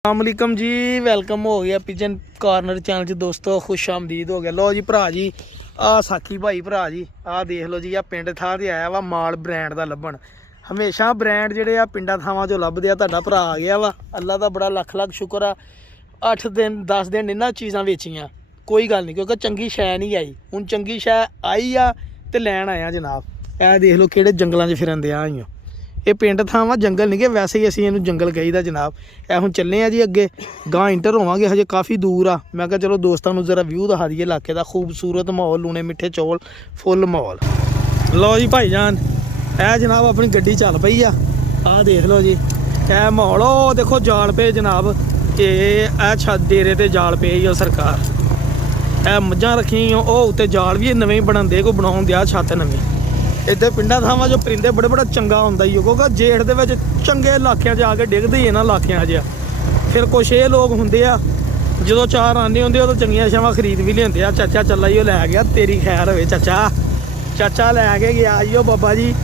अस्सलामुअलैकुम जी, वेलकम हो गया पिजन कार्नर चैनल च दोस्तों, खुश आमदीद हो गया। लो जी भरा जी, आ साखी भाई भरा जी, आ देख लो जी, आ पिंड थां ते आया वा माल ब्रांड का लभन। हमेशा ब्रांड जेडे आ पिंडा थावां चों लभदे आ। तुहाडा भरा आ गया वा, अल्लाह दा बड़ा लख लख शुक्र आ। 8 दिन 10 दिन इन्हां चीज़ां वेचियां, कोई गल नहीं, क्योंकि चंगी शै नहीं आई। हुण चंगी शै आई आ ते लैण आया जनाब। ए देख लो किहड़े जंगलां 'च फिरन दियां आईयां। ये पिंड थां वा, जंगल नहीं गे, वैसे ही असीं इहनूं जंगल कहीदा जनाब। ए हुण चले आ जी अगे, गां इंटर होवांगे, हजे काफ़ी दूर आ। मैं कहा चलो दोस्तां नूं जरा व्यू दिखा दईए इलाके दा। खूबसूरत माहौल, लूने मिठे चौल, फुल माहौल। लो जी भाईजान, ए जनाब अपनी गड्डी चल पई आ देख लो जी। ए माहौल, ओ देखो जाल पे जनाब, ए छत डेरे ते जाल पे ही सरकार। ए मझां रखी, ओ उत्ते जाल भी नवें बनन दे, कोई बनाउण दिया छत नवीं। इधर पिंडा थावां जो परिंदे बड़े बड़ा चंगा होंदा ही, क्योंकि जेठ दे विच चंगे इलाकिਆਂ 'ਚ आ के डिगदे ही इन्हां इलाकिਆਂ 'ਚ। फिर कुछ ये लोग हुंदे आ, ਜਦੋਂ ਚਾਰ ਆਉਂਦੇ ਹੁੰਦੇ ਉਦੋਂ ਚੰਗੀਆਂ ਛਾਵਾਂ ਖਰੀਦ ਵੀ ਲਿਆਉਂਦੇ ਆ। ਚਾਚਾ ਚੱਲਾ ਹੀ ਉਹ ਲੈ ਗਿਆ, ਤੇਰੀ ਖੈਰ ਹੋਵੇ ਚਾਚਾ। ਚਾਚਾ ਲੈ ਕੇ ਗਿਆ ਜੀ ਉਹ ਬਾਬਾ ਜੀ,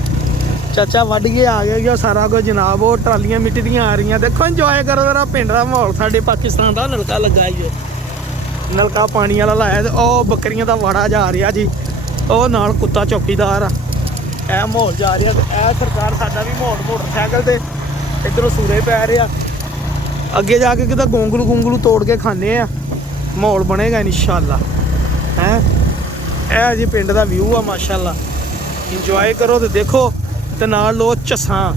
ਚਾਚਾ ਵੱਢ ਕੇ ਆ ਗਿਆ ਜੀ ਸਾਰਾ ਕੁਝ ਜਨਾਬ। ਉਹ ਟਰਾਲੀਆਂ ਮਿੱਟੀ ਦੀਆਂ ਆ ਰਹੀਆਂ, ਦੇਖੋ ਇੰਜੋਏ ਕਰੋ ਜਰਾ ਪਿੰਡ ਦਾ ਮਾਹੌਲ। ਸਾਡੇ ਪਾਕਿਸਤਾਨ ਦਾ ਨਲਕਾ ਲੱਗਾ ਜੀ, ਨਲਕਾ ਪਾਣੀ ਵਾਲਾ ਲਾਇਆ ਤੇ ਉਹ ਬੱਕਰੀਆਂ ਦਾ ਵਾੜਾ ਜਾ ਰਿਹਾ ਜੀ। ਉਹ ਨਾਲ ਕੁੱਤਾ ਚੌਕੀਦਾਰ ਆ। ਇਹ ਮਾਹੌਲ ਜਾ ਰਿਹਾ ਤੇ ਇਹ ਸਰਕਾਰ ਸਾਡਾ ਵੀ ਮਾਹੌਲ ਮੋਟਰਸਾਈਕਲ ਤੇ ਇੱਧਰੋਂ ਸੂਰੇ ਪੈ ਰਿਹਾ। ਅੱਗੇ ਜਾ ਕੇ ਕਿਤੇ ਗੋਂਗਲੂ ਤੋੜ ਕੇ ਖਾਂਦੇ ਆ, ਮਾਹੌਲ ਬਣੇਗਾ ਇਨਸ਼ਾਅੱਲਾ। ਹੈ ਇਹ ਜੀ ਪਿੰਡ ਦਾ ਵਿਊ ਆ ਮਾਸ਼ਾਅੱਲਾ। ਇੰਜੋਏ ਕਰੋ ਤੇ ਦੇਖੋ, ਤੇ ਨਾਲ ਲੋ ਝੱਸਾਂ।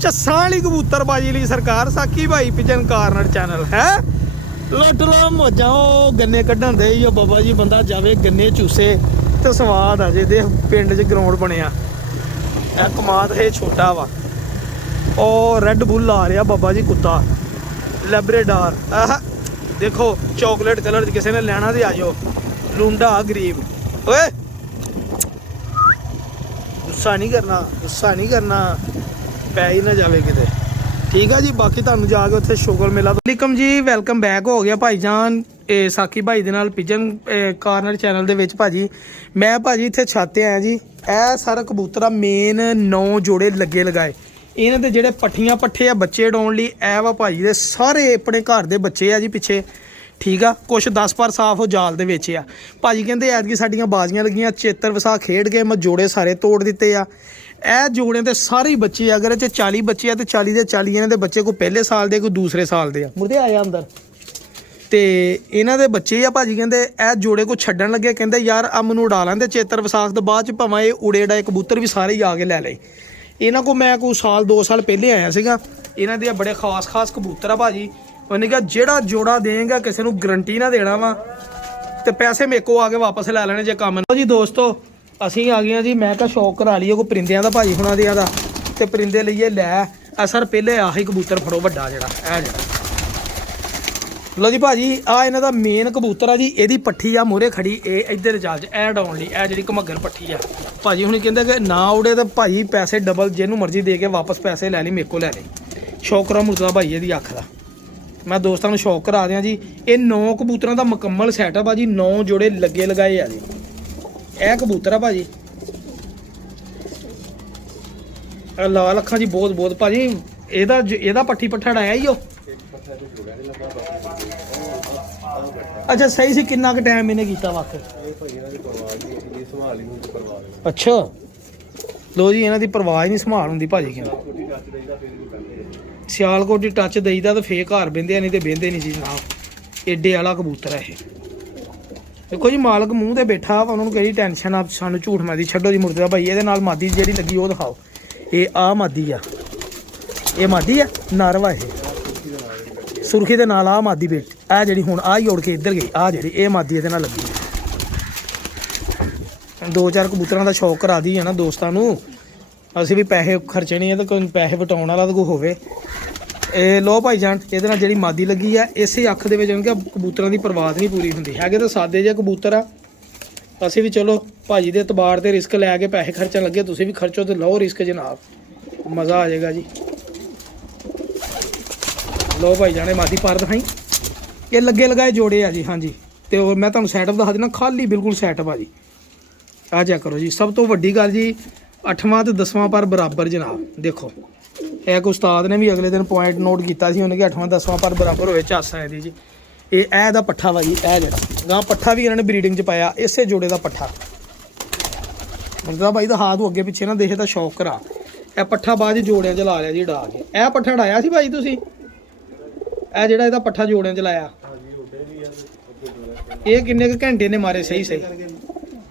ਝੱਸਾਂ ਵਾਲੀ ਕਬੂਤਰਬਾਜੀ ਲਈ ਸਰਕਾਰ ਸਾਕੀ ਭਾਈ ਪਿਜਨ ਕਾਰਨਰ ਚੈਨਲ ਹੈ। ਲੱਟ ਲਾ ਮੋਜਾਂ, ਉਹ ਗੰਨੇ ਕੱਢਣ ਦੇ ਹੀ ਉਹ ਬਾਬਾ ਜੀ। ਬੰਦਾ ਜਾਵੇ ਗੰਨੇ ਚੂਸੇ ਤੇ ਸਵਾਦ ਆ ਜੇ। ਦੇ ਪਿੰਡ 'ਚ ਗਰਾਊਂਡ ਬਣਿਆ, ਇਹ ਕਮਾਦ ਇਹ ਛੋਟਾ ਵਾ। ਉਹ ਰੈੱਡ ਬੁੱਲ ਆ ਰਿਹਾ ਬਾਬਾ ਜੀ, ਕੁੱਤਾ ਲੈਬਰੇਡਾਰ। ਆਹ ਦੇਖੋ ਚੌਕਲੇਟ ਕਲਰ 'ਚ ਕਿਸੇ ਨੇ ਲੈਣਾ ਤੇ ਆ ਜਾਓ। ਲੂੰਡਾ ਗਰੀਬ, ਓਏ ਗੁੱਸਾ ਨਹੀਂ ਕਰਨਾ, ਗੁੱਸਾ ਨਹੀਂ ਕਰਨਾ, ਪੈ ਹੀ ਨਾ ਜਾਵੇ ਕਿਤੇ। ਠੀਕ ਆ ਜੀ, ਬਾਕੀ ਤੁਹਾਨੂੰ ਜਾ ਕੇ ਉੱਥੇ ਸ਼ੁਗਰ ਮੇਲਾ। ਵੈਲਕਮ ਜੀ, ਵੈਲਕਮ ਬੈਕ ਹੋ ਗਿਆ ਭਾਈਜਾਨ ਇਹ ਸਾਕੀ ਭਾਈ ਦੇ ਨਾਲ ਪਿਜਨ ਕਾਰਨਰ ਚੈਨਲ ਦੇ ਵਿੱਚ। ਭਾਜੀ ਮੈਂ ਭਾਜੀ ਇੱਥੇ ਛੱਤ ਤੇ ਆਇਆ ਜੀ। ਇਹ ਸਾਰਾ ਕਬੂਤਰ ਆ ਮੇਨ 9 ਜੋੜੇ ਲੱਗੇ ਲਗਾਏ। ਇਹਨਾਂ ਦੇ ਜਿਹੜੇ ਪੱਠੀਆਂ ਪੱਠੇ ਆ ਬੱਚੇ ਉਡਾਉਣ ਲਈ, ਇਹ ਵਾ ਭਾਜੀ ਦੇ ਸਾਰੇ ਆਪਣੇ ਘਰ ਦੇ ਬੱਚੇ ਆ ਜੀ ਪਿੱਛੇ। ਠੀਕ ਆ, ਕੁਛ 10 ਪਰ ਸਾਫ ਉਹ ਜਾਲ ਦੇ ਵਿੱਚ ਆ। ਭਾਜੀ ਕਹਿੰਦੇ ਐਤਕੀ ਸਾਡੀਆਂ ਬਾਜ਼ੀਆਂ ਲੱਗੀਆਂ, ਚੇਤਰ ਵਸਾ ਖੇਡ ਕੇ ਮੈਂ ਜੋੜੇ ਸਾਰੇ ਤੋੜ ਦਿੱਤੇ ਆ। ਇਹ ਜੋੜਿਆਂ ਦੇ ਸਾਰੇ ਹੀ ਬੱਚੇ, ਅਗਰ ਇਹ 'ਚ 40 ਬੱਚੇ ਆ ਤੇ 40 ਦੇ 40 ਇਹਨਾਂ ਦੇ ਬੱਚੇ ਕੋਈ ਪਹਿਲੇ ਸਾਲ ਦੇ, ਕੋਈ ਦੂਸਰੇ ਸਾਲ ਦੇ ਆ। ਮੁਰਦੇ ਆਇਆ ਅੰਦਰ ਤੇ ਇਹਨਾਂ ਦੇ ਬੱਚੇ ਆ। ਭਾਜੀ ਕਹਿੰਦੇ ਇਹ ਜੋੜੇ ਕੋ ਛੱਡਣ ਲੱਗੇ, ਕਹਿੰਦੇ ਯਾਰ ਆ ਮੈਨੂੰ ਉਡਾ ਲੈਂਦੇ ਚੇਤਰ ਵਿਸਾਖ ਤੋਂ ਬਾਅਦ 'ਚ, ਭਾਵੇਂ ਇਹ ਉੜੇ ਉਡਾਏ ਕਬੂਤਰ ਵੀ ਸਾਰੇ ਹੀ ਆ ਕੇ ਲੈ ਲਏ। ਇਹਨਾਂ ਕੋ ਮੈਂ ਕੋਈ ਸਾਲ 2 ਸਾਲ ਪਹਿਲੇ ਆਇਆ ਸੀਗਾ। ਇਹਨਾਂ ਦੇ ਬੜੇ ਖਾਸ ਕਬੂਤਰ ਆ ਭਾਜੀ। ਉਹਨੇ ਕਿਹਾ ਜਿਹੜਾ ਜੋੜਾ ਦੇਂਗਾ ਕਿਸੇ ਨੂੰ ਗਰੰਟੀ ਨਾ ਦੇਣਾ ਵਾ, ਤੇ ਪੈਸੇ ਮੇਰੇ ਕੋ ਆ ਕੇ ਵਾਪਸ ਲੈ ਲੈਣੇ ਜੇ ਕੰਮ ਨਾ। ਜੀ ਦੋਸਤੋ ਅਸੀਂ ਆ ਗਏ ਆ ਜੀ। ਮੈਂ ਕਿਹਾ ਸ਼ੌਕ ਕਰਾ ਲਈਏ ਕੋਈ ਪਰਿੰਦਿਆਂ ਦਾ ਭਾਜੀ ਹੁਣਾਂ ਦਿਆਂ ਦਾ, ਤੇ ਪਰਿੰਦੇ ਲਈਏ ਲੈ ਸਰ। ਪਹਿਲੇ ਆਹੀ ਕਬੂਤਰ ਫੜੋ ਵੱਡਾ ਜਿਹੜਾ, ਇਹ ਜਿਹੜਾ ਲੋ ਜੀ ਭਾਜੀ। ਆ ਇਹਨਾਂ ਦਾ ਮੇਨ ਕਬੂਤਰ ਆ ਜੀ। ਇਹਦੀ ਪੱਠੀ ਆ ਮੂਹਰੇ ਖੜੀ, ਇਹ ਇੱਧਰ ਜਾਲ 'ਚ ਐਡ ਆਉਣ ਲਈ। ਇਹ ਜਿਹੜੀ ਘਮੱਗਰ ਪੱਠੀ ਆ ਭਾਜੀ ਹੁਣ ਕਹਿੰਦੇ ਕਿ ਨਾ ਉੜੇ ਤਾਂ ਭਾਜੀ ਪੈਸੇ ਡਬਲ ਜਿਹਨੂੰ ਮਰਜ਼ੀ ਦੇ ਕੇ ਵਾਪਸ ਪੈਸੇ ਲੈ ਲਈ, ਮੇਰੇ ਕੋਲ ਲੈ ਲਈ। ਸ਼ੌਕ ਕਰਾ ਮੁਰਗਾ ਭਾਈ ਇਹਦੀ ਅੱਖ ਦਾ। ਮੈਂ ਦੋਸਤਾਂ ਨੂੰ ਸ਼ੌਕ ਕਰਾ ਦਿਆਂ ਜੀ। ਇਹ 9 ਕਬੂਤਰਾਂ ਦਾ ਮੁਕੰਮਲ ਸੈਟ ਆ ਭਾਜੀ। 9 ਜੋੜੇ ਲੱਗੇ ਲਗਾਏ ਆ ਜੀ। ਇਹ ਕਬੂਤਰ ਆ ਭਾਜੀ, ਲਾਲ ਅੱਖਾਂ ਜੀ, ਬਹੁਤ ਭਾਜੀ। ਇਹਦਾ ਪੱਠੀ ਪੱਠਾ ਡਾਇਆ ਹੀ ਉਹ। ਅੱਛਾ ਸਹੀ ਸੀ। ਕਿੰਨਾ ਕੁ ਟਾਈਮ ਇਹਨੇ ਕੀਤਾ ਵਾਕਈ? ਅੱਛਾ ਲੋ ਜੀ, ਇਹਨਾਂ ਦੀ ਪਰਵਾਹ ਨਹੀਂ ਸੰਭਾਲ ਹੁੰਦੀ ਭਾਜੀ। ਕਹਿੰਦਾ ਸਿਆਲਕੋਟ ਦੀ ਟੱਚ ਦਈਦਾ ਤਾਂ ਫੇਰ ਘਰ ਬਹਿੰਦੇ ਆ, ਨਹੀਂ ਤੇ ਬਹਿੰਦੇ ਨਹੀਂ ਜੀ ਜਨਾਬ। ਏਡੇ ਵਾਲਾ ਕਬੂਤਰ ਹੈ ਇਹ। ਦੇਖੋ ਜੀ ਮਾਲਕ ਮੂੰਹ ਤੇ ਬੈਠਾ, ਉਹਨਾਂ ਨੂੰ ਕਹੀ ਟੈਨਸ਼ਨ ਆ ਸਾਨੂੰ ਝੂਠ ਮਾਦੀ ਛੱਡੋ ਜੀ ਮੁਰਦੇ ਦਾ ਭਾਈ। ਇਹਦੇ ਨਾਲ ਮਾਦੀ ਜਿਹੜੀ ਲੱਗੀ ਉਹ ਦਿਖਾਓ। ਇਹ ਆ ਮਾਦੀ ਆ, ਇਹ ਮਾਦੀ ਆ ਨਰਵਾ। ਇਹ ਸੁਰਖੀ ਦੇ ਨਾਲ ਆ ਮਾਦੀ ਬੇਟ। ਇਹ ਜਿਹੜੀ ਹੁਣ ਆ ਹੀ ਉੜ ਕੇ ਇੱਧਰ ਗਈ, ਆ ਜਿਹੜੀ ਇਹ ਮਾਦੀ ਇਹਦੇ ਨਾਲ ਲੱਗੀ। 2-4 ਕਬੂਤਰਾਂ ਦਾ ਸ਼ੌਕ ਕਰਾ ਦੀ ਹੈ ਨਾ ਦੋਸਤਾਂ ਨੂੰ। ਅਸੀਂ ਵੀ ਪੈਸੇ ਖਰਚਣੇ ਆ, ਤਾਂ ਕੋਈ ਪੈਸੇ ਵਟਾਉਣ ਵਾਲਾ ਤਾਂ ਕੋਈ ਹੋਵੇ। ਇਹ ਲੋ ਭਾਈ ਜਾਨ, ਇਹਦੇ ਨਾਲ ਜਿਹੜੀ ਮਾਦੀ ਲੱਗੀ ਆ ਇਸੇ ਅੱਖ ਦੇ ਵਿੱਚ ਕਿ ਕਬੂਤਰਾਂ ਦੀ ਪਰਵਾਹ ਨਹੀਂ ਪੂਰੀ ਹੁੰਦੀ ਹੈਗੇ। ਤਾਂ ਸਾਦੇ ਜਿਹੇ ਕਬੂਤਰ ਆ। ਅਸੀਂ ਵੀ ਚਲੋ ਭਾਜੀ ਦੇ ਇਤਬਾਰ ਤੇ ਰਿਸਕ ਲੈ ਕੇ ਪੈਸੇ ਖਰਚਣ ਲੱਗੇ। ਤੁਸੀਂ ਵੀ ਖਰਚੋ ਤੇ ਲਓ ਰਿਸਕ ਜਨਾਬ, ਮਜ਼ਾ ਆ ਜਾਏਗਾ ਜੀ। ਲੋ ਭਾਈ ਜਾਨੇ ਮਾਦੀ ਪਾਰ ਦਿਖਾਈ। ਇਹ ਲੱਗੇ ਲਗਾਏ ਜੋੜੇ ਆ ਜੀ। ਹਾਂਜੀ, ਤੇ ਹੋਰ ਮੈਂ ਤੁਹਾਨੂੰ ਸੈਟਅਪ ਦਿਖਾ ਦੇਣਾ, ਖਾਲੀ ਬਿਲਕੁਲ ਸੈਟਅਪ ਆ ਜੀ। ਆ ਜਾ ਕਰੋ ਜੀ। ਸਭ ਤੋਂ ਵੱਡੀ ਗੱਲ ਜੀ, 8ਵਾਂ ਤੇ 10ਵਾਂ ਪਰ ਬਰਾਬਰ ਜਨਾਬ। ਦੇਖੋ ਇਹ ਇੱਕ ਉਸਤਾਦ ਨੇ ਵੀ ਅਗਲੇ ਦਿਨ ਪੁਆਇੰਟ ਨੋਟ ਕੀਤਾ ਸੀ, ਉਹਨੇ ਕਿ 8ਵਾਂ 10ਵਾਂ ਪਰ ਬਰਾਬਰ ਹੋਵੇ ਝੱਸ ਆਏ ਦੀ ਜੀ। ਇਹ ਇਹਦਾ ਪੱਠਾ ਵਾ ਜੀ, ਇਹ ਜਿਹੜਾ ਗਾਂ ਪੱਠਾ ਵੀ ਇਹਨਾਂ ਨੇ ਬਰੀਡਿੰਗ 'ਚ ਪਾਇਆ, ਇਸੇ ਜੋੜੇ ਦਾ ਪੱਠਾ। ਮਤਲਬ ਬਾਈ ਦਾ ਹੱਥ ਅੱਗੇ ਪਿੱਛੇ ਨਾ ਦੇਖੇ ਤਾਂ ਸ਼ੌਕ ਕਰਾ। ਇਹ ਪੱਠਾ ਬਾਅਦ 'ਚ ਜੋੜਿਆਂ 'ਚ ਲਾ ਲਿਆ ਜੀ ਡਾ ਕੇ। ਇਹ ਪੱਠਾ ਢਾਇਆ ਸੀ ਭਾਈ ਤੁਸੀਂ, ਇਹ ਜਿਹੜਾ ਇਹਦਾ ਪੱਠਾ ਜੋੜਿਆਂ 'ਚ ਲਾਇਆ, ਇਹ ਕਿੰਨੇ ਕੁ ਘੰਟੇ ਨੇ ਮਾਰੇ ਸਹੀ ਸਹੀ?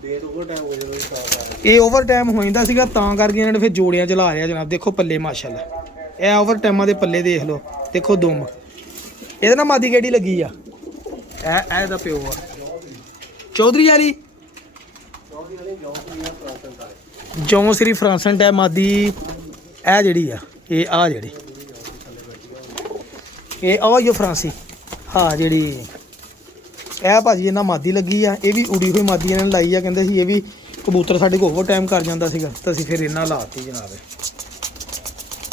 ਇਹ ਓਵਰ ਟਾਈਮ ਹੋ ਜਾਂਦਾ ਸੀਗਾ, ਤਾਂ ਕਰਕੇ ਇਹਨਾਂ ਨੇ ਫਿਰ ਜੋੜਿਆਂ 'ਚ ਲਾ ਲਿਆ ਜਨਾਬ। ਦੇਖੋ ਪੱਲੇ ਮਾਸ਼ਾਅੱਲਾ, ਇਹ ਓਵਰ ਟਾਈਮਾਂ ਦੇ ਪੱਲੇ ਦੇਖ ਲਓ, ਦੇਖੋ ਦੁਮ। ਇਹਦੇ ਨਾਲ ਮਾਦੀ ਕਿਹੜੀ ਲੱਗੀ ਆ? ਇਹ ਇਹਦਾ ਪਿਓ ਆ ਚੌਧਰੀ ਵਾਲੀ, ਜੌਂ ਸ੍ਰੀ ਫਰਾਂਸੈਂਟ ਹੈ ਮਾਦੀ। ਇਹ ਜਿਹੜੀ ਆ, ਇਹ ਆ ਜਿਹੜੀ ਇਹ ਆਵਾਈਓ ਫਰਾਂਸੀ, ਹਾਂ ਜਿਹੜੀ ਇਹ ਭਾਜੀ ਇਹਨਾਂ ਮਾਦੀ ਲੱਗੀ ਆ। ਇਹ ਵੀ ਉੜੀ ਹੋਈ ਮਾਦੀ ਇਹਨਾਂ ਨੇ ਲਾਈ ਆ, ਕਹਿੰਦੇ ਸੀ ਇਹ ਵੀ ਕਬੂਤਰ ਸਾਡੇ ਕੋਲ ਓਵਰ ਟਾਈਮ ਕਰ ਜਾਂਦਾ ਸੀਗਾ, ਤਾਂ ਅਸੀਂ ਫਿਰ ਇਹਨਾਂ ਲਾਤੀ ਜਨਾਬ।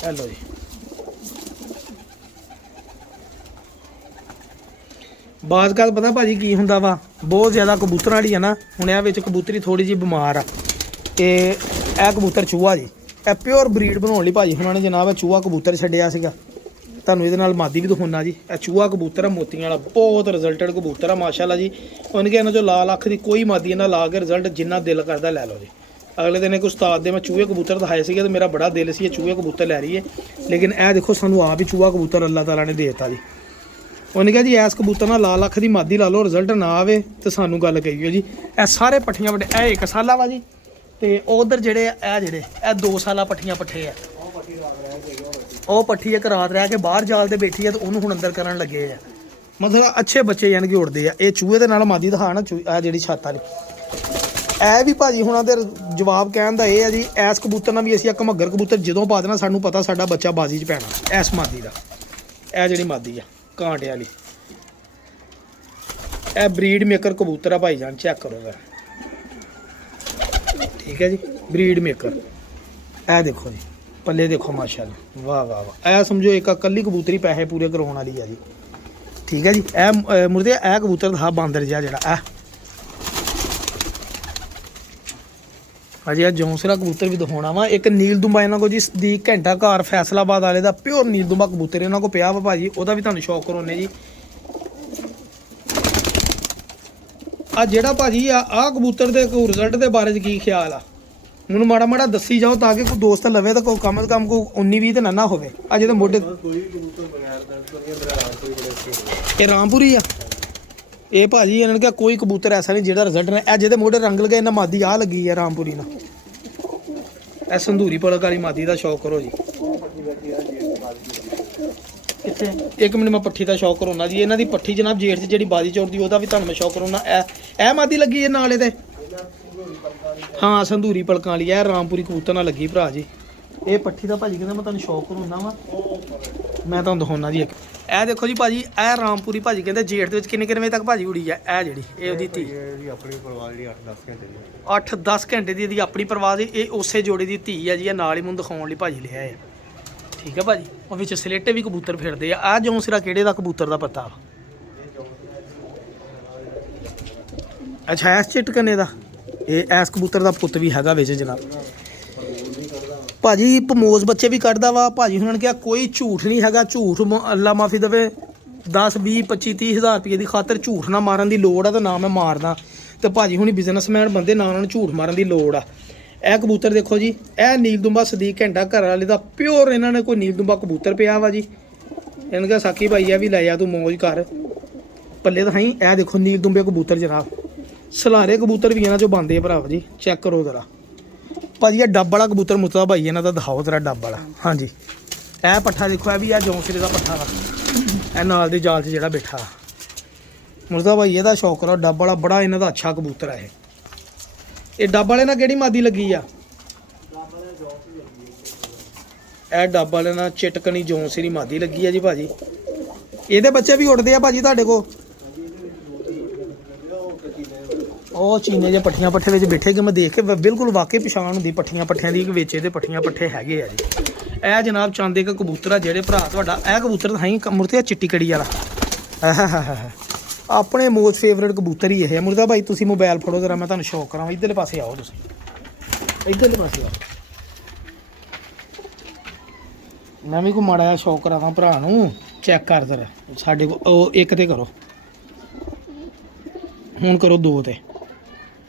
ਹੈਲੋ ਜੀ, ਬਾਜ਼ ਗੱਲ ਪਤਾ ਭਾਜੀ ਕੀ ਹੁੰਦਾ ਵਾ, ਬਹੁਤ ਜ਼ਿਆਦਾ ਕਬੂਤਰਾਂ ਵਾਲੀ ਆ ਨਾ। ਹੁਣ ਇਹ ਵਿੱਚ ਕਬੂਤਰੀ ਥੋੜੀ ਜਿਹੀ ਬਿਮਾਰ ਆ। ਇਹ ਕਬੂਤਰ ਚੂਹਾ ਜੀ, ਇਹ ਪਿਓਰ ਬਰੀਡ ਬਣਾਉਣ ਲਈ ਭਾਜੀ ਉਹਨਾਂ ਨੇ ਜਨਾਬ ਚੂਹਾ ਕਬੂਤਰ ਛੱਡਿਆ ਸੀਗਾ। ਤੁਹਾਨੂੰ ਇਹਦੇ ਨਾਲ ਮਾਦੀ ਵੀ ਦਿਖਾਉਣਾ ਜੀ। ਇਹ ਚੂਹਾ ਕਬੂਤਰ ਆ ਮੋਤੀਆਂ ਵਾਲਾ, ਬਹੁਤ ਰਿਜ਼ਲਟਡ ਕਬੂਤਰ ਆ ਮਾਸ਼ਾਅੱਲਾ ਜੀ। ਉਹਨੇ ਕਿ ਇਹਨਾਂ 'ਚੋਂ ਲਾ ਲੱਖ ਦੀ ਕੋਈ ਮਾਦੀ ਇਹਨਾਂ ਲਾ ਕੇ ਰਿਜ਼ਲਟ ਜਿੰਨਾ ਦਿਲ ਕਰਦਾ ਲੈ ਲਓ ਜੀ। ਅਗਲੇ ਦਿਨ ਇੱਕ ਉਸਤਾਦ ਦੇ ਮੈਂ ਚੂਹੇ ਕਬੂਤਰ ਦਿਖਾਏ ਸੀਗੇ, ਤੇ ਮੇਰਾ ਬੜਾ ਦਿਲ ਸੀ ਇਹ ਚੂਹੇ ਕਬੂਤਰ ਲੈ ਰਹੀ ਹੈ, ਲੇਕਿਨ ਇਹ ਦੇਖੋ ਸਾਨੂੰ ਆਪ ਹੀ ਚੂਹਾ ਕਬੂਤਰ ਅੱਲਾਹ ਤਾਲਾ ਨੇ ਦੇ ਦਿੱਤਾ ਜੀ। ਉਹਨੇ ਕਿਹਾ ਜੀ ਐਸ ਕਬੂਤਰ ਨਾਲ ਲਾ ਲੱਖ ਦੀ ਮਾਦੀ ਲਾ ਲਓ, ਰਿਜ਼ਲਟ ਨਾ ਆਵੇ ਤੇ ਸਾਨੂੰ ਗੱਲ ਕਹੀਓ ਜੀ। ਇਹ ਸਾਰੇ ਪੱਠੀਆਂ ਵੱਡੇ, ਇਹ 1 ਸਾਲਾ ਵਾ ਜੀ, ਤੇ ਉਧਰ ਜਿਹੜੇ ਇਹ 2 ਸਾਲਾ ਪੱਠੀਆਂ ਪੱਠੇ ਆ। ਉਹ ਪੱਠੀ ਇੱਕ ਰਾਤ ਰਹਿ ਕੇ ਬਾਹਰ ਜਾਲ ਤੇ ਬੈਠੀ ਆ, ਤੇ ਉਹਨੂੰ ਹੁਣ ਅੰਦਰ ਕਰਨ ਲੱਗੇ ਆ। ਮਤਲਬ ਅੱਛੇ ਬੱਚੇ ਯਾਨੀ ਕਿ ਉੜਦੇ ਆ। ਇਹ ਚੂਹੇ ਦੇ ਨਾਲ ਮਾਦੀ ਦਿਖਾ ਨਾ, ਆ ਜਿਹੜੀ ਛੱਤ ਵਾਲੀ। ਇਹ ਵੀ ਭਾਜੀ ਹੁਣਾਂ ਦੇ ਜਵਾਬ ਕਹਿਣ ਦਾ ਇਹ ਆ ਜੀ, ਐਸ ਕਬੂਤਰ ਨਾਲ ਵੀ ਅਸੀਂ ਇੱਕ ਘਮੱਗਰ ਕਬੂਤਰ ਜਦੋਂ ਪਾ ਦੇਣਾ, ਸਾਨੂੰ ਪਤਾ ਸਾਡਾ ਬੱਚਾ ਬਾਜ਼ੀ 'ਚ ਪੈਣਾ ਐਸ ਮਾਦੀ ਦਾ। ਇਹ ਜਿਹੜੀ ਮਾਦੀ ਆ ਕਾਂਟੇ ਵਾਲੀ, ਇਹ ਬਰੀਡ ਮੇਕਰ ਕਬੂਤਰ ਆ ਭਾਈ ਜਾਨ, ਚੈੱਕ ਕਰੋ ਜ਼ਰਾ। ਠੀਕ ਹੈ ਜੀ, ਬਰੀਡ ਮੇਕਰ। ਇਹ ਦੇਖੋ ਜੀ ਪੱਲੇ ਦੇਖੋ ਮਾਸ਼ਾਅੱਲਾ, ਵਾਹ ਵਾਹ ਵਾਹ। ਇਹ ਸਮਝੋ ਇੱਕ ਇਕੱਲੀ ਕਬੂਤਰੀ ਪੈਸੇ ਪੂਰੇ ਕਰਵਾਉਣ ਵਾਲੀ ਆ ਜੀ। ਠੀਕ ਹੈ ਜੀ, ਇਹ ਮੁਰਦੇ ਇਹ ਕਬੂਤਰ ਦਾ ਬਾਂਦਰ ਜਿਹਾ ਜਿਹੜਾ ਅਜੇ ਜੌਂਸਰਾ ਕਬੂਤਰ ਵੀ ਦਿਖਾਉਣਾ ਵਾ। ਇੱਕ ਨੀਲ ਦੁੰਬਾ ਇਹਨਾਂ ਕੋਲ ਜੀ ਦੀ ਘੰਟਾ ਘਰ ਫੈਸਲਾਬਾਦ ਵਾਲੇ ਦਾ ਪਿਓਰ ਨੀਲ ਦੁੰਬਾ ਕਬੂਤਰ ਇਹਨਾਂ ਕੋਲ ਪਿਆ ਵਾ ਭਾਜੀ, ਉਹਦਾ ਵੀ ਤੁਹਾਨੂੰ ਸ਼ੌਕ ਕਰਾਉਨੇ ਜੀ। ਆ ਜਿਹੜਾ ਭਾਜੀ ਆ ਕਬੂਤਰ ਦੇ ਕੋਈ ਰਿਜ਼ਲਟ ਦੇ ਬਾਰੇ 'ਚ ਕੀ ਖਿਆਲ ਆ, ਮੈਨੂੰ ਮਾੜਾ ਮਾੜਾ ਦੱਸੀ ਜਾਓ, ਤਾਂ ਕਿ ਕੋਈ ਦੋਸਤ ਲਵੇ ਤਾਂ ਕੋਈ ਕਮ ਸੇ ਕਮ ਕੋਈ 19-20 ਤਾਂ ਨਾ ਹੋਵੇ। ਆ ਜਿਹਦੇ ਮੋਢੇ ਇਹ ਰਾਮਪੁਰੀ ਆ। ਇਹ ਭਾਜੀ ਇਹਨਾਂ ਨੇ ਕਿਹਾ ਕੋਈ ਕਬੂਤਰ ਐਸਾ ਨਹੀਂ ਜਿਹੜਾ ਰਿਜ਼ਲਟ ਨੇ। ਇਹ ਜਿਹਦੇ ਮੋਢੇ ਰੰਗ ਲਗੇ ਇਹਨਾਂ ਮਾਦੀ ਆ ਲੱਗੀ ਆ ਰਾਮਪੁਰੀ ਨਾਲ। ਇਹ ਸੰਧੂਰੀ ਪਲਕ ਵਾਲੀ ਮਾਦੀ ਦਾ ਸ਼ੌਕ ਕਰੋ ਜੀ। ਕਿੱਥੇ 1 ਮਿੰਟ ਮੈਂ ਪੱਠੀ ਦਾ ਸ਼ੌਕ ਕਰਾਉਣਾ ਜੀ। ਇਹਨਾਂ ਦੀ ਪੱਠੀ ਜਨਾਬ ਜੇਠ 'ਚ ਜਿਹੜੀ ਬਾਜੀ ਚੌੜਦੀ ਉਹਦਾ ਵੀ ਤੁਹਾਨੂੰ ਮੈਂ ਸ਼ੌਕ ਕਰਾਉਣਾ। ਇਹ ਮਾਦੀ ਲੱਗੀ ਇਹ ਨਾਲ ਇਹਦੇ, ਹਾਂ ਸੰਧੂਰੀ ਪਲਕਾਂ ਵਾਲੀ। ਇਹ ਰਾਮਪੁਰੀ ਕਬੂਤਰ ਨਾਲ ਲੱਗੀ ਭਰਾ ਜੀ। ਇਹ ਪੱਠੀ ਦਾ ਭਾਜੀ ਕਹਿੰਦਾ ਮੈਂ ਤੁਹਾਨੂੰ ਸ਼ੌਕ ਕਰਾਉਣਾ ਵਾ, ਮੈਂ ਤੁਹਾਨੂੰ ਦਿਖਾਉਣਾ ਜੀ। ਇੱਕ ਇਹ ਦੇਖੋ ਜੀ ਭਾਜੀ, ਇਹ ਰਾਮਪੁਰੀ ਭਾਜੀ ਕਹਿੰਦੇ ਜੇਠ ਦੇ ਵਿੱਚ ਕਿੰਨੇ ਵਜੇ ਤੱਕ ਭਾਜੀ ਉੜੀ ਆ। ਇਹ ਜਿਹੜੀ ਇਹ ਉਹਦੀ ਧੀ ਆਪਣੀ ਪਰਵਾਹ ਜਿਹੜੀ 8-10 ਘੰਟੇ ਦੀ 8-10 ਘੰਟੇ ਦੀ ਇਹਦੀ ਆਪਣੀ ਪਰਵਾਹ ਦੀ। ਇਹ ਉਸੇ ਜੋੜੇ ਦੀ ਧੀ ਆ ਜੀ। ਇਹ ਨਾਲ ਹੀ ਮੈਨੂੰ ਦਿਖਾਉਣ ਲਈ ਭਾਜੀ ਲਿਆ ਆ। ਠੀਕ ਹੈ ਭਾਜੀ, ਉਹ ਵਿੱਚ ਸਲੇਟੇ ਵੀ ਕਬੂਤਰ ਫਿਰਦੇ ਆ। ਆਹ ਜੌਂਸਰਾ ਕਿਹੜੇ ਦਾ ਕਬੂਤਰ ਦਾ ਪਤਾ? ਅੱਛਾ, ਐਸ ਚਿਟਕਨੇ ਦਾ। ਇਹ ਐਸ ਕਬੂਤਰ ਦਾ ਪੁੱਤ ਵੀ ਹੈਗਾ ਵਿੱਚ ਜਨਾਬ ਭਾਜੀ। ਪਮੋਜ਼ ਬੱਚੇ ਵੀ ਕੱਢਦਾ ਵਾ ਭਾਜੀ। ਉਹਨਾਂ ਨੇ ਕਿਹਾ ਕੋਈ ਝੂਠ ਨਹੀਂ ਹੈਗਾ, ਝੂਠ ਅੱਲਾ ਮਾਫੀ ਦੇਵੇ 10 20 25 30 ਹਜ਼ਾਰ ਰੁਪਏ ਦੀ ਖਾਤਰ ਝੂਠ ਨਾ ਮਾਰਨ ਦੀ ਲੋੜ ਆ, ਤਾਂ ਨਾ ਮੈਂ ਮਾਰਦਾ। ਤੇ ਭਾਜੀ ਹੁਣੀ ਬਿਜ਼ਨਸਮੈਨ ਬੰਦੇ, ਨਾ ਉਹਨਾਂ ਨੂੰ ਝੂਠ ਮਾਰਨ ਦੀ ਲੋੜ ਆ। ਇਹ ਕਬੂਤਰ ਦੇਖੋ ਜੀ, ਇਹ ਨੀਲ ਦੁੰਬਾ ਸਦੀਕ ਘੰਟਾ ਘਰ ਵਾਲੇ ਦਾ ਪਿਓਰ ਇਹਨਾਂ ਨੇ ਕੋਈ ਨੀਲ ਦੁੰਬਾ ਕਬੂਤਰ ਪਿਆ ਵਾ ਜੀ। ਇਹਨਾਂ ਨੇ ਕਿਹਾ ਸਾਕੀ ਭਾਈ ਇਹ ਵੀ ਲੈ ਜਾ ਤੂੰ ਮੌਜ ਕਰ, ਪੱਲੇ ਤਾਂ ਹੀ। ਇਹ ਦੇਖੋ ਨੀਲ ਦੁੰਬੇ ਕਬੂਤਰ ਜਨਾਬ, ਸਲਾਰੇ ਕਬੂਤਰ ਵੀ ਇਹਨਾਂ ਚੋਂ ਬਣਦੇ ਆ ਭਰਾਵਾ ਜੀ। ਚੈੱਕ ਕਰੋ ਜ਼ਰਾ ਭਾਜੀ। ਇਹ ਡੱਬ ਵਾਲਾ ਕਬੂਤਰ ਮੁੱਤਾ ਭਾਈ ਇਹਨਾਂ ਦਾ ਦਿਖਾਓ ਜ਼ਰਾ, ਡੱਬ ਵਾਲਾ। ਹਾਂਜੀ, ਇਹ ਪੱਠਾ ਦੇਖੋ, ਇਹ ਵੀ ਆ ਜੌਂਸਰੇ ਦਾ ਪੱਠਾ ਵਾ। ਇਹ ਨਾਲ ਦੇ ਜਾਲ 'ਚ ਜਿਹੜਾ ਬੈਠਾ ਮੁਰਦਾ ਭਾਈ, ਇਹਦਾ ਸ਼ੌਕ ਕਰੋ। ਡੱਬ ਵਾਲਾ ਬੜਾ ਇਹਨਾਂ ਦਾ ਅੱਛਾ ਕਬੂਤਰ ਹੈ। ਇਹ ਡੱਬ ਵਾਲੇ ਨਾਲ ਕਿਹੜੀ ਮਾਦੀ ਲੱਗੀ ਆ? ਇਹ ਡੱਬ ਵਾਲੇ ਨਾਲ ਚਿਟਕਣੀ ਜੌਂਸਰੀ ਮਾਦੀ ਲੱਗੀ ਆ ਜੀ ਭਾਜੀ। ਇਹਦੇ ਬੱਚੇ ਵੀ ਉੱਡਦੇ ਆ ਭਾਜੀ ਤੁਹਾਡੇ ਕੋਲ? ਉਹ ਚੀਨੇ ਜੇ ਪੱਠੀਆਂ ਪੱਠੇ ਵਿੱਚ ਬੈਠੇ ਕਿ ਮੈਂ ਦੇਖ ਕੇ ਬਿਲਕੁਲ ਵਾਕਈ ਪਛਾਣ ਹੁੰਦੀ ਪੱਠੀਆਂ ਪੱਠਿਆਂ ਦੀ, ਵਿੱਚ ਇਹਦੇ ਪੱਠੀਆਂ ਪੱਠੇ ਹੈਗੇ ਆ ਜੀ। ਇਹ ਜਨਾਬ ਚਾਂਦੇ ਕਾ ਕਬੂਤਰ ਆ ਜਿਹੜੇ ਭਰਾ ਤੁਹਾਡਾ। ਇਹ ਕਬੂਤਰ ਤਾਂ ਹੀ ਮੁਰਤੇ ਚਿੱਟੀ ਕੜੀ ਵਾਲਾ, ਆਪਣੇ ਮੋਸਟ ਫੇਵਰੇਟ ਕਬੂਤਰ ਹੀ ਇਹ ਹੈ। ਮੁਰਦਾ ਭਾਈ ਤੁਸੀਂ ਮੋਬਾਈਲ ਫੜੋ ਜ਼ਰਾ, ਮੈਂ ਤੁਹਾਨੂੰ ਸ਼ੌਕ ਕਰਾਂ। ਇੱਧਰਲੇ ਪਾਸੇ ਆਓ ਤੁਸੀਂ, ਇੱਧਰਲੇ ਪਾਸੇ ਆਓ। ਮੈਂ ਵੀ ਕੋ ਮਾੜਾ ਜਿਹਾ ਸ਼ੌਕ ਕਰਾਵਾਂ ਭਰਾ ਨੂੰ। ਚੈੱਕ ਕਰ ਜ਼ਰਾ ਸਾਡੇ ਕੋ ਉਹ ਇੱਕ ਤੇ ਕਰੋ, ਹੁਣ ਕਰੋ ਦੋ ਤੇ।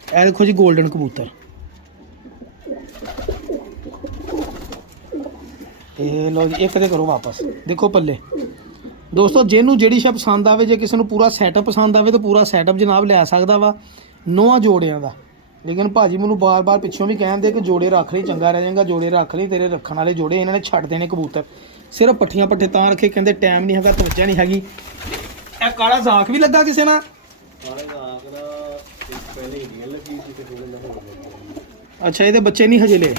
ਇਹ ਦੇਖੋ ਜੀ 골ਡਨ ਕਬੂਤਰ, ਇਹ ਲੋ ਜੀ ਇੱਕ ਤੇ ਕਰੋ ਵਾਪਸ। ਦੇਖੋ ਪੱਲੇ ਦੋਸਤੋ, ਜਿਹਨੂੰ ਜਿਹੜੀ ਸ਼ਾ ਪਸੰਦ ਆਵੇ, ਜੇ ਕਿਸੇ ਨੂੰ ਪੂਰਾ ਸੈਟਅਪ ਪਸੰਦ ਆਵੇ ਤਾਂ ਪੂਰਾ ਸੈਟਅਪ ਜਨਾਬ ਲੈ ਸਕਦਾ ਵਾ 9 ਜੋੜਿਆਂ ਦਾ। ਲੇਕਿਨ ਭਾਜੀ ਮੈਨੂੰ ਬਾਰ-ਬਾਰ ਪਿੱਛੋਂ ਵੀ ਕਹਿੰਦੇ ਕਿ ਜੋੜੇ ਰੱਖ ਲਈ, ਚੰਗਾ ਰਹਿ ਜਾਏਗਾ, ਜੋੜੇ ਰੱਖ ਲਈ, ਤੇਰੇ ਰੱਖਣ ਵਾਲੇ ਜੋੜੇ ਇਹਨਾਂ ਨੇ ਛੱਡ ਦੇਣੇ ਕਬੂਤਰ। ਸਿਰਫ ਪੱਠੀਆਂ ਪੱਠੇ ਤਾਂ ਰੱਖੇ, ਕਹਿੰਦੇ ਟਾਈਮ ਨਹੀਂ ਹੈਗਾ, ਤਵੱਜਾ ਨਹੀਂ ਹੈਗੀ। ਇਹ ਕਾਲਾ ਜ਼ਾਕ ਵੀ ਲੱਗਾ ਕਿਸੇ ਨਾਲ? ਅੱਛਾ, ਇਹਦੇ ਬੱਚੇ ਨਹੀਂ ਹਜੇ ਲਏ।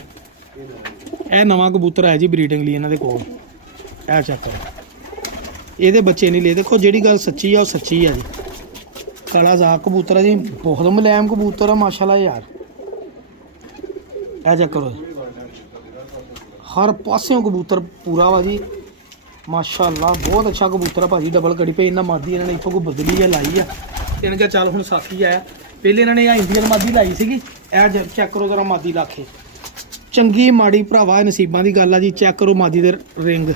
ਇਹ ਨਵਾਂ ਕਬੂਤਰ ਹੈ ਜੀ ਬਰੀਡਿੰਗ ਲਈ ਇਹਨਾਂ ਦੇ ਕੋਲ। ਇਹ ਚੈੱਕ ਕਰੋ, ਇਹਦੇ ਬੱਚੇ ਨਹੀਂ ਲਏ। ਦੇਖੋ ਜਿਹੜੀ ਗੱਲ ਸੱਚੀ ਆ ਉਹ ਸੱਚੀ ਆ ਜੀ। ਕਾਲਾ ਜ਼ਾਕ ਕਬੂਤਰ ਹੈ ਜੀ, ਬਹੁਤ ਮੁਲਾਇਮ ਕਬੂਤਰ ਆ ਮਾਸ਼ਾਅੱਲਾ ਯਾਰ। ਇਹ ਚੈੱਕ ਕਰੋ, ਹਰ ਪਾਸਿਓਂ ਕਬੂਤਰ ਪੂਰਾ ਵਾ ਜੀ ਮਾਸ਼ਾਅੱਲਾ। ਬਹੁਤ ਅੱਛਾ ਕਬੂਤਰ ਆ ਭਾਜੀ, ਡਬਲ ਕੜੀ ਪਈ। ਇਹਨਾਂ ਮਾਦੀ ਇਹਨਾਂ ਨੇ ਇੱਥੋਂ ਕੋਈ ਬਦਲੀ ਆ ਲਾਈ ਆ। ਇਹਨਾਂ ਕਿਹਾ ਚੱਲ ਹੁਣ ਸਾਥੀ ਆਇਆ। ਪਹਿਲੇ ਇਹਨਾਂ ਨੇ ਆ ਇੰਡੀਅਨ ਮਾਦੀ ਲਾਈ ਸੀਗੀ। ਇਹ ਚੈੱਕ ਕਰੋ ਜ਼ਰਾ ਮਾਦੀ ਲਾ ਕੇ, ਚੰਗੀ ਮਾੜੀ ਭਰਾਵਾ ਨਸੀਬਾਂ ਦੀ ਗੱਲ ਆ ਜੀ। ਚੈੱਕ ਕਰੋ ਮਾਦੀ ਦੇ ਰਿੰਗ।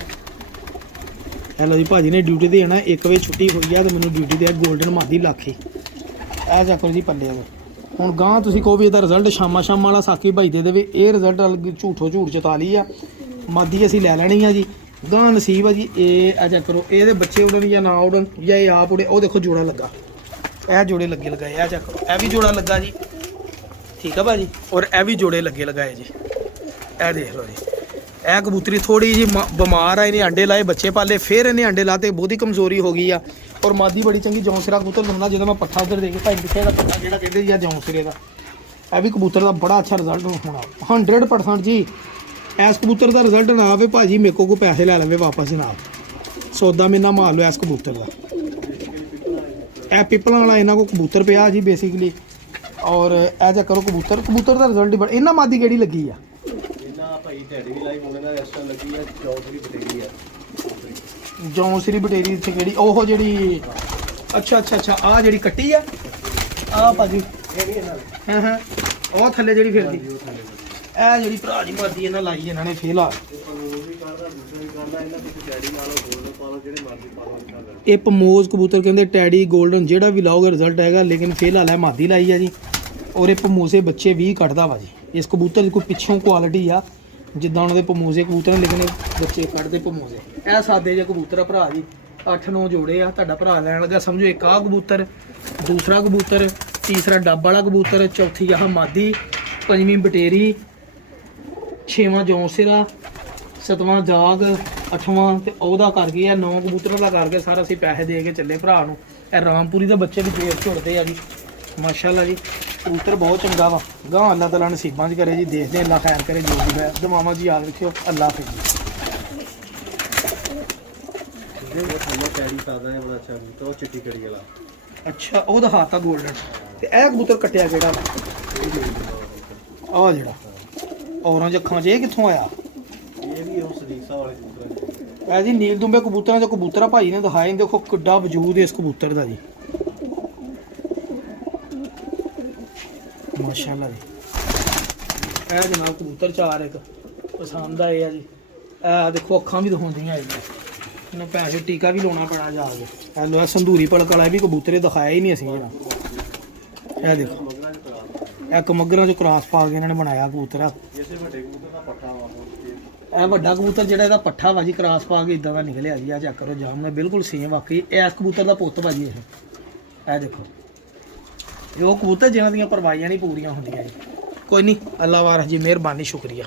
ਹੈਲੋ ਜੀ, ਭਾਜੀ ਨੇ ਡਿਊਟੀ ਤੇ ਜਾਣਾ, 1 ਵਜੇ ਛੁੱਟੀ ਹੋਈ ਆ ਤੇ ਮੈਨੂੰ ਡਿਊਟੀ ਤੇ 골ਡਨ ਮਾਦੀ ਲਾਖੇ। ਇਹ ਚੈੱਕ ਕਰੋ ਜੀ ਪੱਲੇ ਦੇ। ਹੁਣ ਗਾਂ ਤੁਸੀਂ ਕਹੋ ਵੀ ਇਹਦਾ ਰਿਜ਼ਲਟ ਸ਼ਾਮਾਂ ਵਾਲਾ ਸਾਕੀ ਭਾਈ ਦੇ ਦੇਵੇ, ਇਹ ਰਿਜ਼ਲਟ ਝੂਠੋ ਝੂਠ ਚਤਾ ਲਈ ਆ। ਮਾਦੀ ਅਸੀਂ ਲੈ ਲੈਣੀ ਆ ਜੀ, ਗਾਂ ਨਸੀਬ ਆ ਜੀ। ਇਹ ਚੈੱਕ ਕਰੋ, ਇਹਦੇ ਬੱਚੇ ਉਡਣ ਜਾਂ ਨਾ ਉਡਣ ਜਾਂ ਇਹ ਆਪ ਉੜੇ। ਉਹ ਦੇਖੋ ਜੋੜਾ ਲੱਗਾ, ਇਹ ਜੋੜੇ ਲੱਗੇ ਲਗਾਏ। ਇਹ ਚੈੱਕ ਕਰੋ, ਇਹ ਵੀ ਜੋੜਾ ਲੱਗਾ ਜੀ, ਠੀਕ ਆ ਭਾਜੀ। ਔਰ ਇਹ ਵੀ ਜੋੜੇ ਲੱਗੇ ਲਗਾਏ ਜੀ। ਇਹ ਦੇਖ ਲਓ ਜੀ, ਇਹ ਕਬੂਤਰੀ ਥੋੜੀ ਜੀ ਬਿਮਾਰ ਆ, ਇਹਨੇ ਅੰਡੇ ਲਾਏ, ਬੱਚੇ ਪਾਲੇ, ਫਿਰ ਇਹਨੇ ਅੰਡੇ ਲਾਤੇ, ਬਹੁਤੀ ਕਮਜ਼ੋਰੀ ਹੋ ਗਈ ਆ। ਔਰ ਮਾਦੀ ਬੜੀ ਚੰਗੀ ਜੌਂਸਿਰਾ ਕਬੂਤਰ ਹੁੰਦਾ, ਜਦੋਂ ਮੈਂ ਪੱਠਾ ਉਧਰ ਦੇ ਕੇ ਭਾਈ ਪਿੱਛੇ ਦਾ ਪੱਠਾ ਜਿਹੜਾ ਕਹਿੰਦੇ ਜੀ ਆ ਜੌਂਸਿਰੇ ਦਾ। ਇਹ ਵੀ ਕਬੂਤਰ ਦਾ ਬੜਾ ਅੱਛਾ ਰਿਜ਼ਲਟ ਹੋਣਾ 100% ਜੀ। ਇਸ ਕਬੂਤਰ ਦਾ ਰਿਜ਼ਲਟ ਨਾ ਆਵੇ ਭਾਜੀ, ਮੇਰੇ ਕੋਲ ਪੈਸੇ ਲੈ ਲਵੇ ਵਾਪਸ ਜਨਾਬ। ਸੌਦਾ ਮੇਨਾ ਮਾਰ ਲਓ ਇਸ ਕਬੂਤਰ ਦਾ। ਇਹ ਪਿੱਪਲਾਂ ਵਾਲਾ ਇਹਨਾਂ ਕੋਲ ਕਬੂਤਰ ਪਿਆ ਜੀ ਬੇਸਿਕਲੀ। ਔਰ ਇਹ ਜਾ ਕਰੋ ਕਬੂਤਰ ਦਾ ਰਿਜ਼ਲਟ ਹੀ ਬੜਾ। ਇਹਨਾਂ ਮਾਦੀ ਕਿਹੜੀ ਲੱਗੀ ਆ? ਭਾਈ ਢੇੜੀ ਵੀ ਲਾਈ ਮੁੰਡੇ ਨਾਲ ਐਕਸਟਰਾ ਲੱਗੀ ਆ, ਚੌਥਰੀ ਬਟੇਰੀ ਆ। ਜੌਂਸਰੀ ਬਟੇਰੀ ਇੱਥੇ ਕਿਹੜੀ? ਉਹ ਜਿਹੜੀ ਅੱਛਾ ਆਹ ਜਿਹੜੀ ਕੱਟੀ ਆ ਆਹ ਭਾਜੀ। ਹਾਂ ਉਹ ਥੱਲੇ ਜਿਹੜੀ ਫਿਰਦੀ, ਇਹ ਜਿਹੜੀ ਭਰਾ ਜੀ ਮਾਦੀ ਇਹਨਾਂ ਲਾਈ ਇਹਨਾਂ ਨੇ ਫੇਲ ਆ। ਇਹ ਪਮੋਜ਼ ਕਬੂਤਰ ਕਹਿੰਦੇ ਟੈਡੀ 골ਡਨ ਜਿਹੜਾ ਵੀ ਲਾਓਗੇ ਰਿਜ਼ਲਟ ਆਏਗਾ। ਲੇਕਿਨ ਫੇਲ ਹਾਲ ਹੈ ਮਾਦੀ ਲਾਈ ਆ ਜੀ। ਔਰ ਇਹ ਪਮੋਜ਼ੇ ਬੱਚੇ ਵੀ ਕੱਢਦਾ ਵਾ ਜੀ। ਇਸ ਕਬੂਤਰ ਦੀ ਕੋਈ ਪਿੱਛੋਂ ਕੁਆਲਿਟੀ ਆ ਜਿੱਦਾਂ ਉਹਨਾਂ ਦੇ ਪਮੋਜ਼ੇ ਕਬੂਤਰ ਨੇ, ਲੇਕਿਨ ਇਹ ਬੱਚੇ ਕੱਢਦੇ ਪਮੋਜ਼ੇ। ਇਹ ਸਾਦੇ ਜਿਹੇ ਕਬੂਤਰ ਆ ਭਰਾ ਜੀ, 8-9 ਜੋੜੇ ਆ। ਤੁਹਾਡਾ ਭਰਾ ਲੈਣ ਲੱਗਾ ਸਮਝੋ, ਇੱਕ ਆਹ ਕਬੂਤਰ, ਦੂਸਰਾ ਕਬੂਤਰ, ਤੀਸਰਾ ਡੱਬ ਵਾਲਾ ਕਬੂਤਰ, ਚੌਥੀ ਆਹ ਮਾਦੀ, 5ਵੀਂ ਬਟੇਰੀ, 6ਵਾਂ ਜੌਂਸਿਰਾ, 7ਵਾਂ ਜਾਗ, 8ਵਾਂ ਤੇ ਉਹਦਾ ਕਰ ਗਏ ਆ 9 ਕਬੂਤਰਾਂ ਦਾ ਕਰਕੇ ਸਾਰਾ ਅਸੀਂ ਪੈਸੇ ਦੇ ਕੇ ਚੱਲੇ ਭਰਾ ਨੂੰ। ਇਹ ਰਾਮਪੁਰੀ ਦੇ ਬੱਚੇ ਵੀ ਦੇਰ ਝੁੜਦੇ ਆ ਜੀ ਮਾਸ਼ਾਅੱਲਾ ਜੀ। ਕਬੂਤਰ ਬਹੁਤ ਚੰਗਾ ਵਾ, ਗਾਂ ਅੱਲਾਹ ਤਾਲਾ ਨਸੀਬਾਂ 'ਚ ਕਰੇ ਜੀ। ਦੇਖਦੇ ਅੱਲਾਹ ਖੈਰ ਕਰੇ ਜੋ ਵੀ ਹੈ। ਦੁਆਵਾਂ ਜੀ ਯਾਦ ਰੱਖਿਓ। ਅੱਲਾਹ ਹਾਫਿਜ਼ ਜੀ। ਟੈਡੀ ਸਾਦਾ ਹੈ, ਬੜਾ ਅੱਛਾ ਕਬੂਤਰ, ਉਹ ਚਿੱਟੀ ਕੜੀ ਵਾਲਾ। ਅੱਛਾ, ਉਹ ਦਿਖਾਤਾ 골ਡਨ। ਤੇ ਇਹ ਕਬੂਤਰ ਕੱਟਿਆ ਕਿਹੜਾ? ਆਹ ਜਿਹੜਾ ਔਰਾਂ ਅੱਖਾਂ 'ਚ, ਇਹ ਕਿੱਥੋਂ ਆਇਆ? ਇਹ ਵੀ ਉਹ ਸਦੀਕਾ ਵਾਲੇ ਕਬੂਤਰ। ਇਹ ਜੀ ਨੀਲ ਦੁੰਬੇ ਕਬੂਤਰਾਂ ਦੇ ਕਬੂਤਰ ਆ ਭਾਈ ਨੇ ਦਿਖਾਏ। ਦੇਖੋ ਕਿੱਡਾ ਵਜੂਦ ਇਸ ਕਬੂਤਰ ਦਾ ਜੀ ਮਾਸ਼ਾਅੱਲਾ ਜੀ। ਇਹ ਜਨਾਬ ਕਬੂਤਰ 4 ਇੱਕ ਪਸੰਦ ਆਏ ਆ ਜੀ। ਇਹ ਦੇਖੋ ਅੱਖਾਂ ਵੀ ਦਿਖਾਉਂਦੀਆਂ ਜੀ। ਇਹਨੂੰ ਪੈਸੇ ਟੀਕਾ ਵੀ ਲਾਉਣਾ ਪੈਣਾ ਜਾ ਕੇ। ਇਹ ਲੋ ਸੰਧੂਰੀ ਪਲਕ ਵਾਲਾ ਵੀ ਕਬੂਤਰੇ ਦਿਖਾਇਆ ਹੀ ਨਹੀਂ ਅਸੀਂ ਜਨਾਬ। ਇਹ ਦੇਖੋ ਇੱਕ ਮੱਗਰਾਂ 'ਚ ਕ੍ਰਾਸ ਪਾ ਕੇ ਇਹਨਾਂ ਨੇ ਬਣਾਇਆ ਕਬੂਤਰ। ਇਸੇ ਵੱਡੇ ਕਬੂਤਰ ਦਾ ਪੱਠਾ ਵਾ। ਇਹ ਵੱਡਾ ਕਬੂਤਰ ਜਿਹੜਾ ਇਹਦਾ ਪੱਠਾ ਵਾ ਜੀ, ਕ੍ਰਾਸ ਪਾ ਕੇ ਇਦਾਂ ਦਾ ਨਿਕਲਿਆ ਜੀ। ਆ ਚੈੱਕ ਕਰੋ ਜਾਮ ਨਾਲ ਬਿਲਕੁਲ ਸੇਮ ਵਾਕਈ ਇਸ ਕਬੂਤਰ ਦਾ ਪੁੱਤ ਵਾ ਜੀ ਇਹ ਦੇਖੋ। ਇਹ ਉਹ ਕਬੂਤਰ ਜਿਹਨਾਂ ਦੀਆਂ ਪਰਵਾਹੀਆਂ ਨਹੀਂ ਪੂਰੀਆਂ ਹੁੰਦੀਆਂ ਜੀ। ਕੋਈ ਨਹੀਂ, ਅੱਲਾਹ ਵਾਰਸ ਜੀ, ਮਿਹਰਬਾਨੀ, ਸ਼ੁਕਰੀਆ।